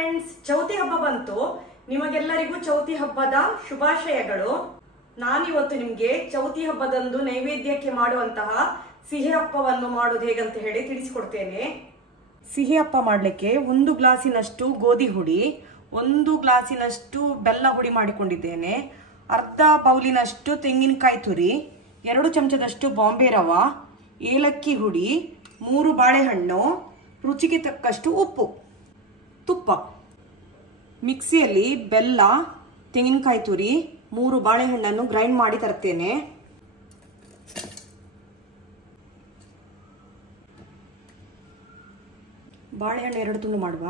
Friends, Chauthi ಹಬ್ಬ ಬಂತು. ನಿಮಗೆಲ್ಲರಿಗೂ ಚೌತಿ ಹಬ್ಬದ ಶುಭಾಶಯಗಳು. ನಾನಿವತ್ತು ನಿಮ್ಗೆ ಚೌತಿ ಹಬ್ಬದಂದು ನೈವೇದ್ಯಕ್ಕೆ ಮಾಡುವಂತಹ ಸಿಹಿ ಹಪ್ಪವನ್ನು ಮಾಡೋದು ಹೇಗಂತ ಹೇಳಿ ತಿಳಿಸಿಕೊಡ್ತೇನೆ. ಸಿಹಿ ಹಪ್ಪ ಮಾಡ್ಲಿಕ್ಕೆ 1 ಗ್ಲಾಸಿನಷ್ಟು ಗೋಧಿ ಹುಡಿ, 1 ಗ್ಲಾಸಿನಷ್ಟು ಬೆಲ್ಲ ಹುಡಿ ಮಾಡಿಕೊಂಡಿದ್ದೇನೆ, ಅರ್ಧ ಬೌಲಿನಷ್ಟು ತೆಂಗಿನಕಾಯಿ ತುರಿ, 2 ಚಮಚದಷ್ಟು ಬಾಂಬೆ ರವಾ, ಏಲಕ್ಕಿ ಹುಡಿ, 3 ಬಾಳೆಹಣ್ಣು, ರುಚಿಗೆ ತಕ್ಕಷ್ಟು ಉಪ್ಪು, ತುಪ್ಪ. ಮಿಕ್ಸಿಯಲ್ಲಿ ಬೆಲ್ಲ, ತೆಂಗಿನಕಾಯಿ ತುರಿ, 3 ಬಾಳೆಹಣ್ಣನ್ನು ಗ್ರೈಂಡ್ ಮಾಡಿ ತರ್ತೇನೆ. ಬಾಳೆಹಣ್ಣು 2 ತುಂಡು ಮಾಡುವ.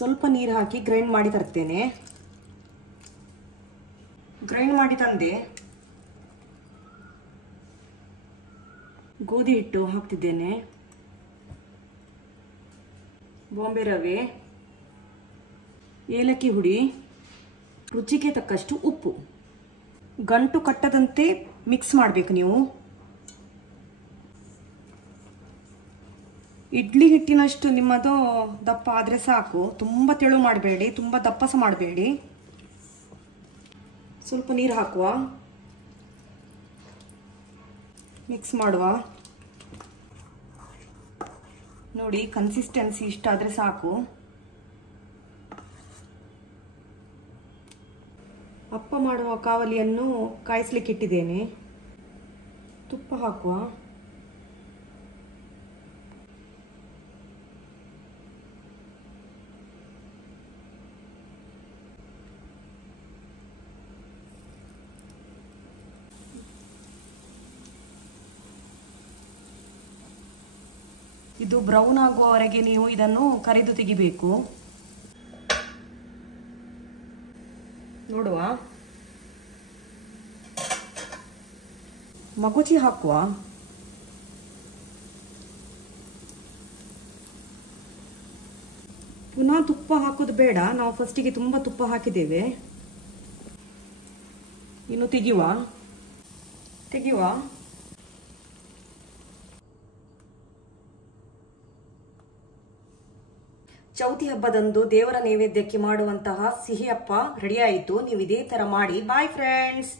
ಸ್ವಲ್ಪ ನೀರು ಹಾಕಿ ಗ್ರೈಂಡ್ ಮಾಡಿ ತರ್ತೇನೆ. ಗ್ರೈಂಡ್ ಮಾಡಿ ತಂದೆ ಗೋಧಿ ಹಿಟ್ಟು ಹಾಕ್ತಿದ್ದೇನೆ, ಬಾಂಬೆ ರವೆ, ಏಲಕ್ಕಿ ಹುಡಿ, ರುಚಿಗೆ ತಕ್ಕಷ್ಟು ಉಪ್ಪು. ಗಂಟು ಕಟ್ಟದಂತೆ ಮಿಕ್ಸ್ ಮಾಡಬೇಕು ನೀವು. ಇಡ್ಲಿ ಹಿಟ್ಟಿನಷ್ಟು ನಿಮ್ಮದು ದಪ್ಪ ಆದರೆ ಸಾಕು, ತುಂಬ ತೆಳು ಮಾಡಬೇಡಿ, ತುಂಬ ದಪ್ಪಸ ಮಾಡಬೇಡಿ. ಸ್ವಲ್ಪ ನೀರು ಹಾಕುವ, ಮಿಕ್ಸ್ ಮಾಡುವ. ನೋಡಿ, ಕನ್ಸಿಸ್ಟೆನ್ಸಿ ಇಷ್ಟಾದರೆ ಸಾಕು. ಅಪ್ಪ ಮಾಡುವ ಕಾವಲಿಯನ್ನು ಕಾಯಿಸ್ಲಿಕ್ಕೆ ಇಟ್ಟಿದ್ದೇನೆ. ತುಪ್ಪ ಹಾಕುವ. ಇದು ಬ್ರೌನ್ ಆಗುವವರೆಗೆ ನೀವು ಇದನ್ನು ಕರಿದು ತೆಗಿಬೇಕು. ನೋಡುವ, ಮಗುಚಿ ಹಾಕುವ. ಪುನಃ ತುಪ್ಪ ಹಾಕೋದು ಬೇಡ, ನಾವು ಫಸ್ಟಿಗೆ ತುಂಬ ತುಪ್ಪ ಹಾಕಿದ್ದೇವೆ. ಇನ್ನು ತೆಗಿಯುವ. ಚೌತಿ ಹಬ್ಬದಂದು ದೇವರ ನೈವೇದ್ಯಕ್ಕೆ ಮಾಡುವಂತಹ ಸಿಹಿ ಹಪ್ಪ ರೆಡಿ ಆಯಿತು. ನೀವು ಇದೇ ತರ ಮಾಡಿ. Bye friends.